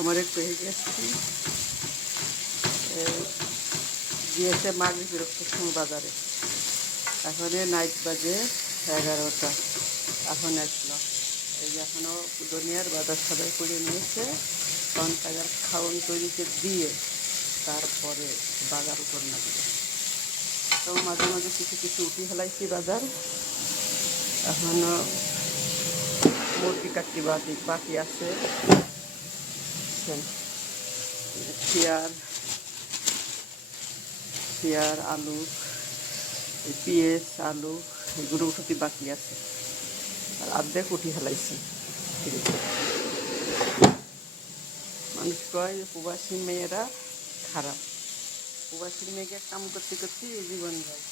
আমার একটু এগিয়ে এসেছি, গিয়েছে মাগরিবের সময় বাজারে। এখন নাইট বাজে 11টা, এখন আসলো। এই যে এখনও দুনিয়ার বাজার সবাই করে নিয়েছে, তখন টাকার খাওয়ান তৈরিকে দিয়ে তারপরে বাজার উপর লাগবে। তো মাঝে মাঝে কিছু কিছু উঠি ফেলাইছি বাজার, এখনও মুরগি কাটটি বাকি আছে। পেঁয়াজ আলু, পেঁয়াজ আলু এগুলো উঠতে বাকি আছে, আর অর্ধেক উঠি ফেলাইছি। মানুষ কয় যে প্রবাসী মেয়েরা খারাপ, প্রবাসী মেয়েকে কাম করতে করতে জীবন যায়।